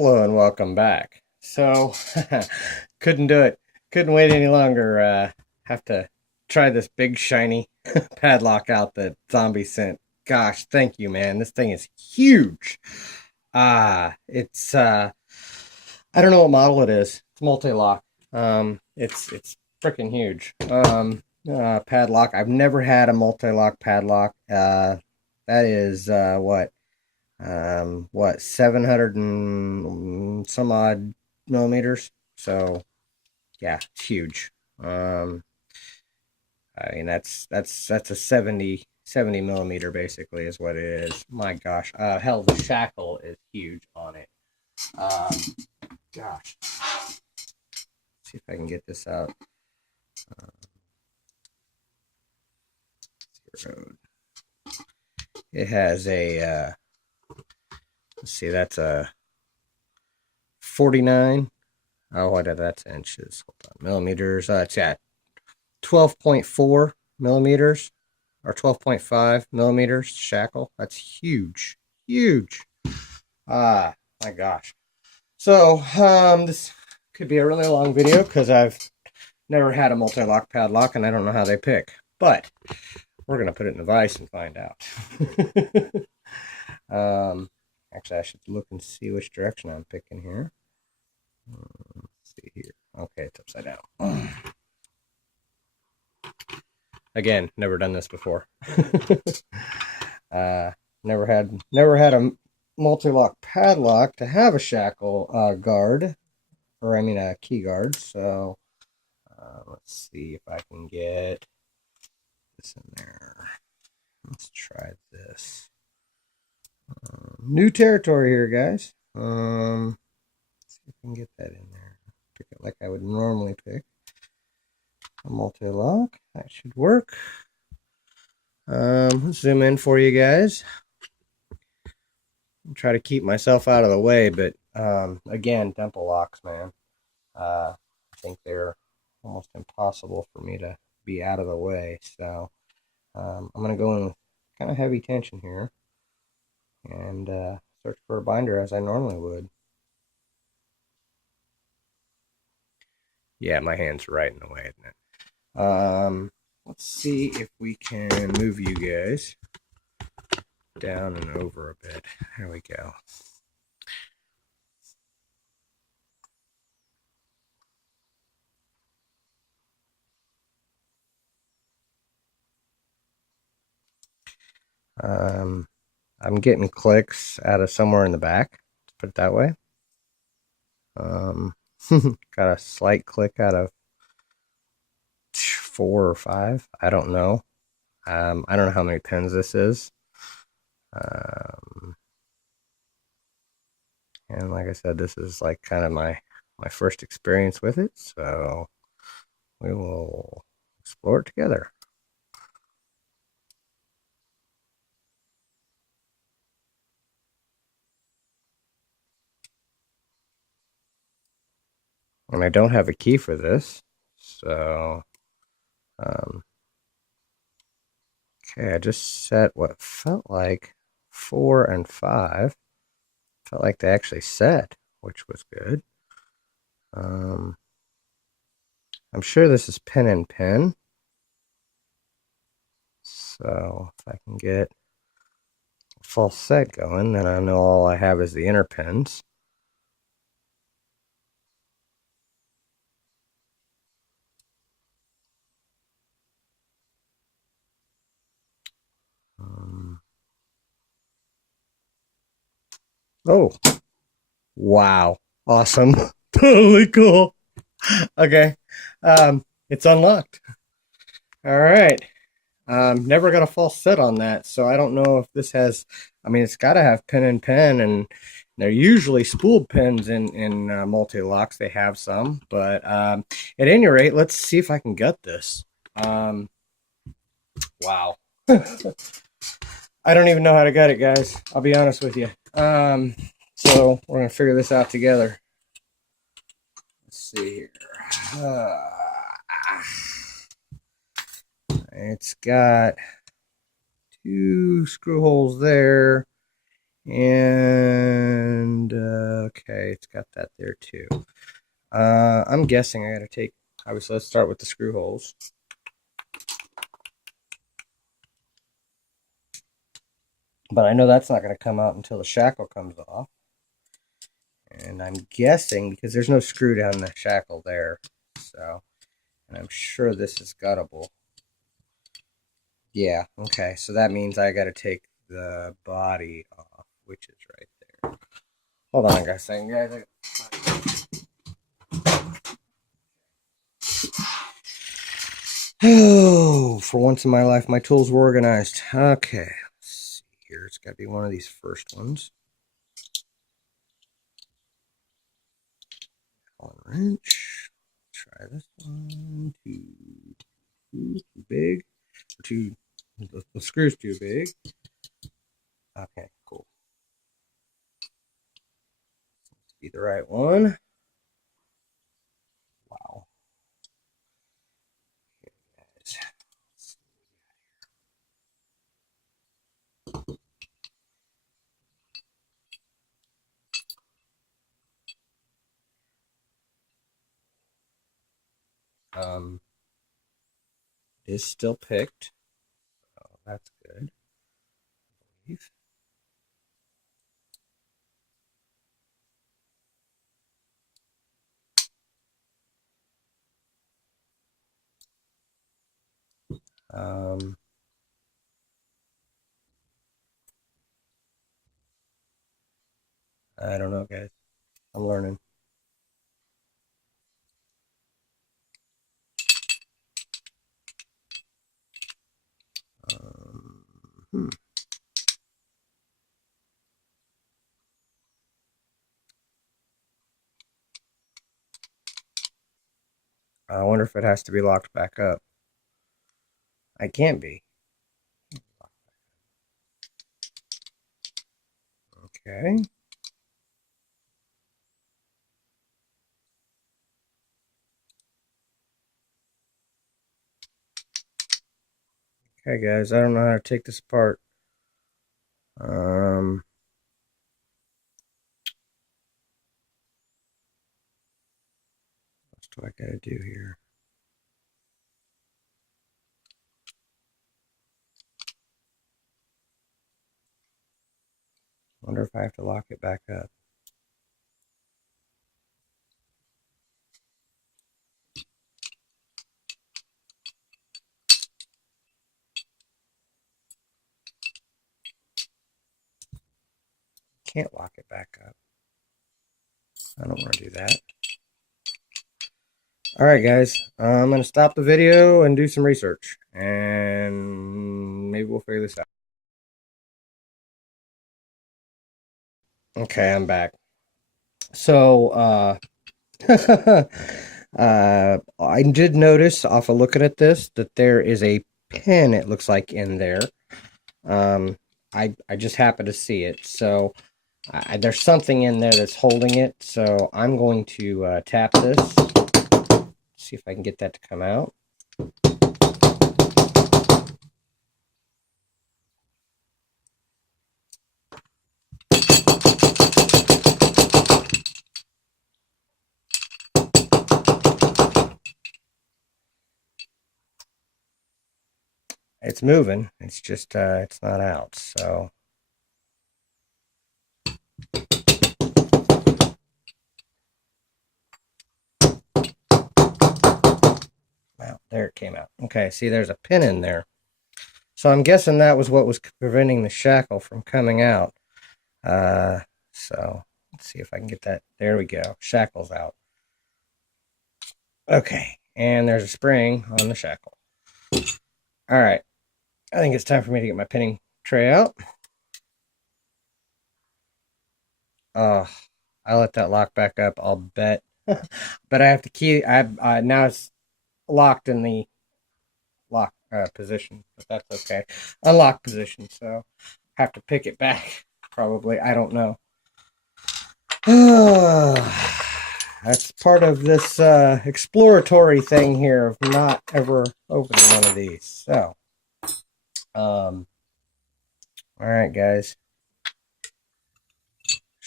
Hello and welcome back. So, couldn't do it. Couldn't wait any longer. Have to try this big shiny padlock out that Zombie sent. Gosh, thank you, man. This thing is huge. It's I don't know what model it is. It's Multilock. It's freaking huge. Padlock. I've never had a Multilock padlock. That is what 700 and some odd millimeters. So yeah, it's huge. I mean that's a 70 millimeter basically is what it is. My gosh, hell, the shackle is huge on it. Gosh, see if I can get this out. It has a let's see, that's a 49. Oh, what that's inches? Hold on, millimeters. It's 12.4 millimeters or 12.5 millimeters shackle. That's huge, huge. My gosh. So, this could be a really long video because I've never had a multi-lock padlock and I don't know how they pick. But we're gonna put it in the vise and find out. Actually, I should look and see which direction I'm picking here. Let's see here. Okay, it's upside down. Again, never done this before. Never had a multi-lock padlock to have a shackle guard, or I mean a key guard. So let's see if I can get this in there. Let's try this. New territory here, guys. Let's see if I can get that in there. Pick it like I would normally pick a multi-lock. That should work. Let's zoom in for you guys. Try to keep myself out of the way, but again, dimple locks, man. I think they're almost impossible for me to be out of the way. So I'm going to go in with kind of heavy tension here and search for a binder as I normally would. Yeah, my hand's right in the way, isn't it? Let's see if we can move you guys down and over a bit. There we go. I'm getting clicks out of somewhere in the back. Let's put it that way. Got a slight click out of 4 or 5. I don't know. I don't know how many pins this is. And like I said, this is like kind of my first experience with it, so we will explore it together. And I don't have a key for this, so okay, I just set what felt like 4 and 5. Felt like they actually set, which was good. I'm sure this is pin and pin. So if I can get a full set going, then I know all I have is the inner pins. Oh, wow. Awesome. Totally cool. Okay. It's unlocked. All right. Never got a false set on that, so I don't know if this has. I mean, it's got to have pin and pin, and they're usually spooled pins in multi locks. They have some, but at any rate, let's see if I can get this. Wow. I don't even know how to get it, guys. I'll be honest with you. So we're gonna figure this out together. Let's see here. It's got 2 screw holes there, and Okay, it's got that there too. I'm guessing I gotta take, obviously let's start with the screw holes. But I know that's not going to come out until the shackle comes off. And I'm guessing, because there's no screw down the shackle there, so, and I'm sure this is guttable. Yeah, okay, so that means I got to take the body off, which is right there. Hold on, guys. Oh, for once in my life, my tools were organized. Okay, let's see here. It's got to be one of these first ones. Allen wrench. Try this one. Too big. Too. The screw's too big. Okay, cool. Be the right one. Wow. Okay, guys. It is still picked. Oh, that's good. Um, I don't know, guys. I'm learning. Hmm. I wonder if it has to be locked back up. I can't be. Okay. Okay, guys. I don't know how to take this apart. What do I gotta do here? Wonder if I have to lock it back up. Can't lock it back up. I don't want to do that. All right, guys. I'm going to stop the video and do some research. And maybe we'll figure this out. Okay, I'm back. So, I did notice off of looking at this that there is a pin, it looks like, in there. I just happened to see it. So, there's something in there that's holding it. So, I'm going to tap this. See if I can get that to come out. It's moving. It's just, it's not out. So, wow, there it came out. Okay, see, there's a pin in there. So I'm guessing that was what was preventing the shackle from coming out. So let's see if I can get that. There we go. Shackle's out. Okay, and there's a spring on the shackle. All right, I think it's time for me to get my pinning tray out. I let that lock back up. I'll bet, but I have to key. Now it's locked in the lock position, but that's okay. Unlock position, so have to pick it back. Probably. I don't know. That's part of this exploratory thing here of not ever opening one of these. So, all right, guys.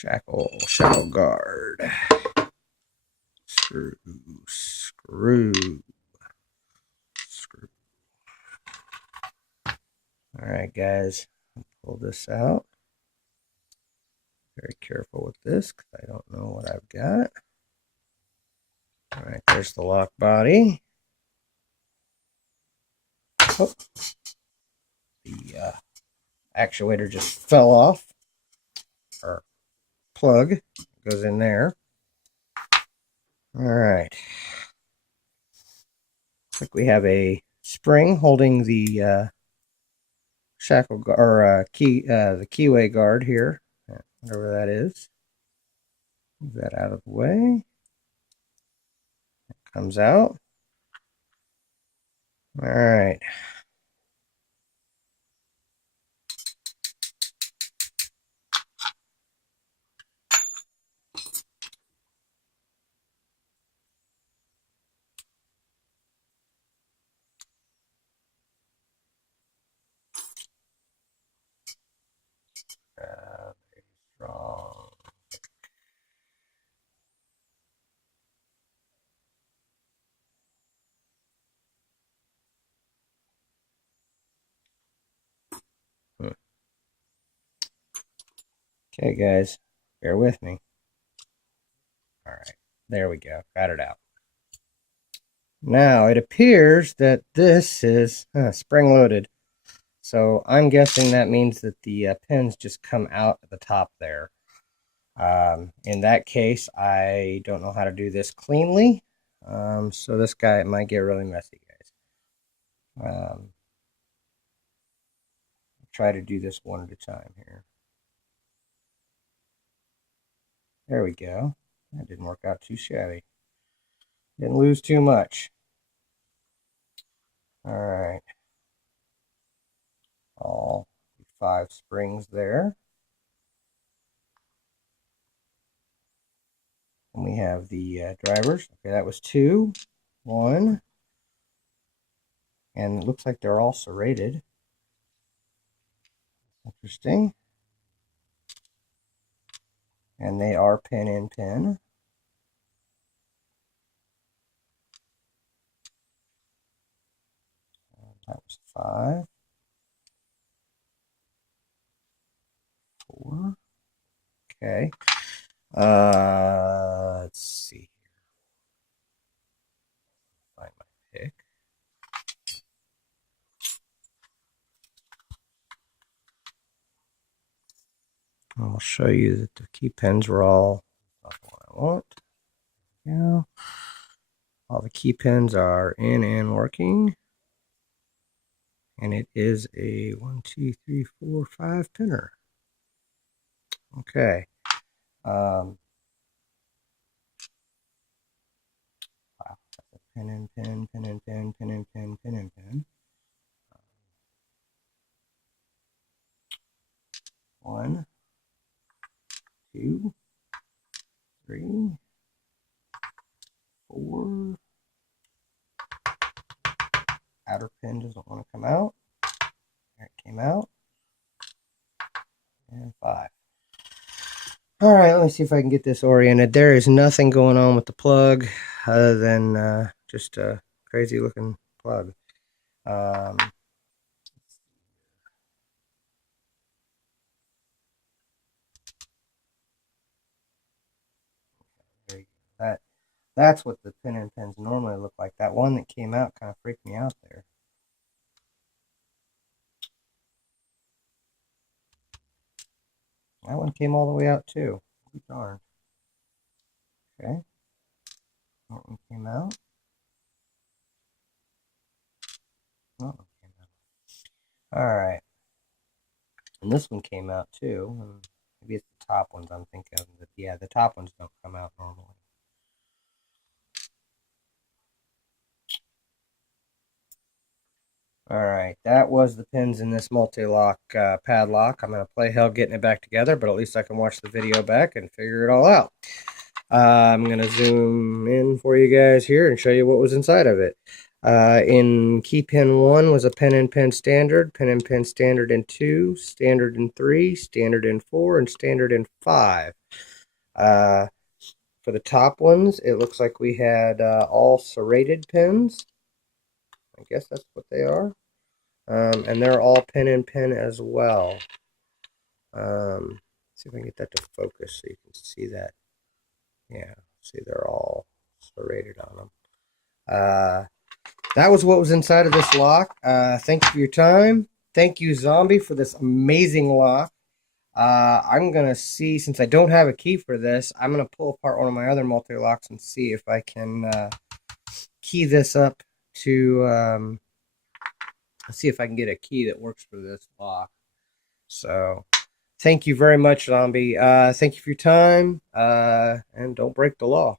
shackle guard. Screw. Alright guys, I'll pull this out. Very careful with this because I don't know what I've got. Alright, there's the lock body. Oh, the actuator just fell off. Or plug goes in there. Alright. Looks like we have a spring holding the shackle or the keyway guard here, whatever that is. Move that out of the way. It comes out. All right. Very strong. Okay, guys, bear with me. All right, there we go. Got it out. Now, it appears that this is spring-loaded. So I'm guessing that means that the pins just come out at the top there. In that case, I don't know how to do this cleanly. So this guy might get really messy, guys. Try to do this one at a time here. There we go. That didn't work out too shabby. Didn't lose too much. All right. All 5 springs there. And we have the drivers. Okay, that was 2. 1. And it looks like they're all serrated. Interesting. And they are pin in pin. That was 5. 4. Okay. Let's see here. Find my pick. I'll show you that the key pins were all not the one I want. Yeah. All the key pins are in and working. And it is a 1, 2, 3, 4, 5 pinner. Okay. Wow, that's a pin and pin, pin and pin, pin and pin, pin and pin. 1, 2, 3, 4. Outer pin doesn't want to come out. There it came out. And 5. All right, let me see if I can get this oriented. There is nothing going on with the plug other than just a crazy looking plug. That's what the pin and pins normally look like. That one that came out kind of freaked me out there. That one came all the way out too. Be darned. Okay. That one came out. That one came out. Alright. And this one came out too. And maybe it's the top ones I'm thinking of. But yeah, the top ones don't come out normally. Alright, that was the pins in this Multilock padlock. I'm going to play hell getting it back together, but at least I can watch the video back and figure it all out. I'm going to zoom in for you guys here and show you what was inside of it. In key pin 1 was a pin in standard in 2, standard in 3, standard in 4, and standard in 5. For the top ones, it looks like we had all serrated pins. I guess that's what they are. And they're all pin in as well. See if I can get that to focus so you can see that. Yeah, see they're all serrated on them. That was what was inside of this lock. Thank you for your time. Thank you, Zombie, for this amazing lock. I'm going to see, since I don't have a key for this, I'm going to pull apart one of my other multi-locks and see if I can key this up to, see if I can get a key that works for this lock. So, thank you very much, Zombie. Thank you for your time, and don't break the law.